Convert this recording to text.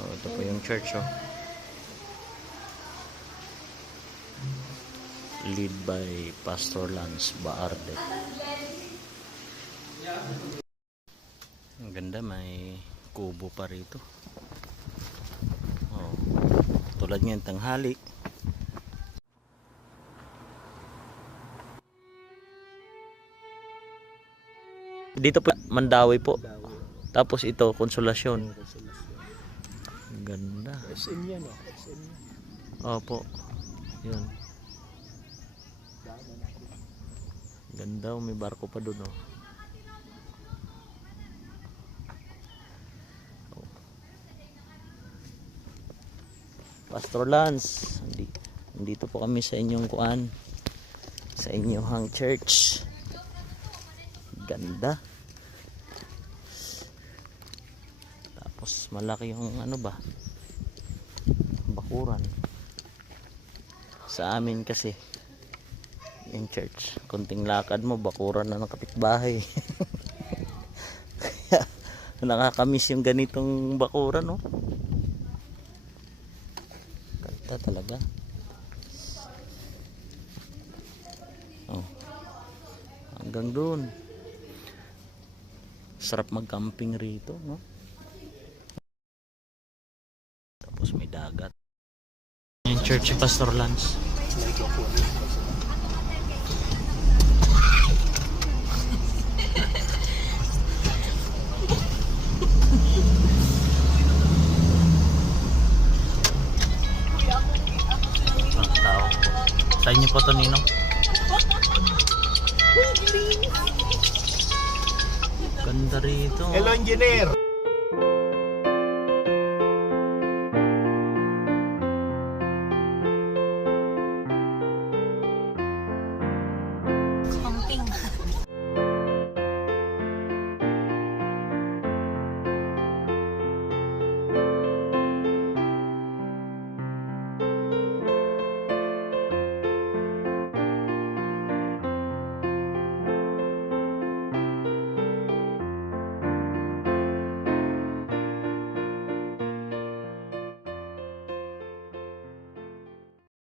Oh, ito po yung church, oh. Lead by Pastor Lance Baarde. Ang ganda, may kubo pa rito. Oh, tulad ngayon tanghali. Dito po Mandawi po. Tapos ito Konsolasyon. Ganda. SM yan, oh. SM yan. Opo. Yun. Ganda, may barko pa doon, oh. Pastor Lance, nandito po kami sa inyong kuan, sa inyong church. Ganda. Tapos malaki yung ano ba, bakuran. Sa amin kasi yung church, konting lakad mo bakuran na ng kapitbahay. Kaya nakakamiss yung ganitong bakuran, no? Ganda talaga. Oh, hanggang doon. Sarap mag-camping rito, no? Tapos may dagat. Yung church si Pastor Lance. Tao. Sa inyo po to, Ninong? Ganda rito. Hello, engineer!